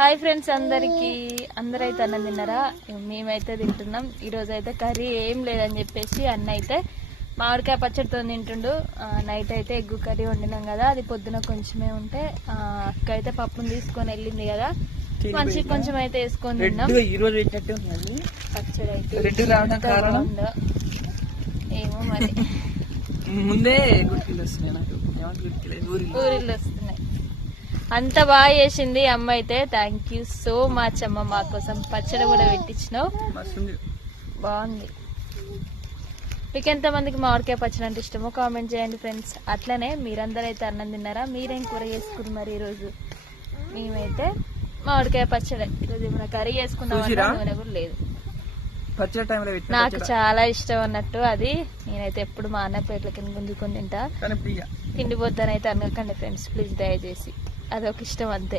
Hi friends, అందరైతే అన్నం తిన్నారా? మేమైతే తింటున్నాం. ఈరోజు అయితే కర్రీ ఏం లేదని చెప్పేసి అన్న అయితే మామిడికాయ పచ్చడితో తింటుండు. నైట్ అయితే ఎగ్గు కర్రీ వండినాం కదా, అది పొద్దున కొంచెమే ఉంటే అక్క అయితే పప్పును తీసుకొని వెళ్ళింది కదా, మంచి కొంచెం అయితే వేసుకొని తిన్నాం. పచ్చడి అయితే ఏమో మరి ముందే ఊరిళ్ళు వస్తున్నాయి. అంత బాగా చేసింది అమ్మ అయితే. థ్యాంక్ యూ సో మచ్ అమ్మ, మా కోసం పచ్చడి కూడా పెట్టించినావు, బాగుంది. మీకు ఎంతమందికి మామిడికాయ పచ్చడి అంటే ఇష్టమో కామెంట్ చేయండి ఫ్రెండ్స్. అట్లనే మీరందరూ అయితే అన్నం తిన్నారా? మీరేం కూర చేసుకున్నారు మరి ఈరోజు? మేమైతే మామిడికాయ పచ్చడి. ఈరోజు ఏమైనా కర్రీ చేసుకున్నాం నూనె కూడా లేదు. నాకు చాలా ఇష్టం అన్నట్టు అది. నేనైతే ఎప్పుడు మా అన్న పేట్ల కింద గుంజుకొని తింటా. తిండిపోతానైతే అనకండి ఫ్రెండ్స్ ప్లీజ్, దయచేసి. అదొక ఇష్టం అంతే.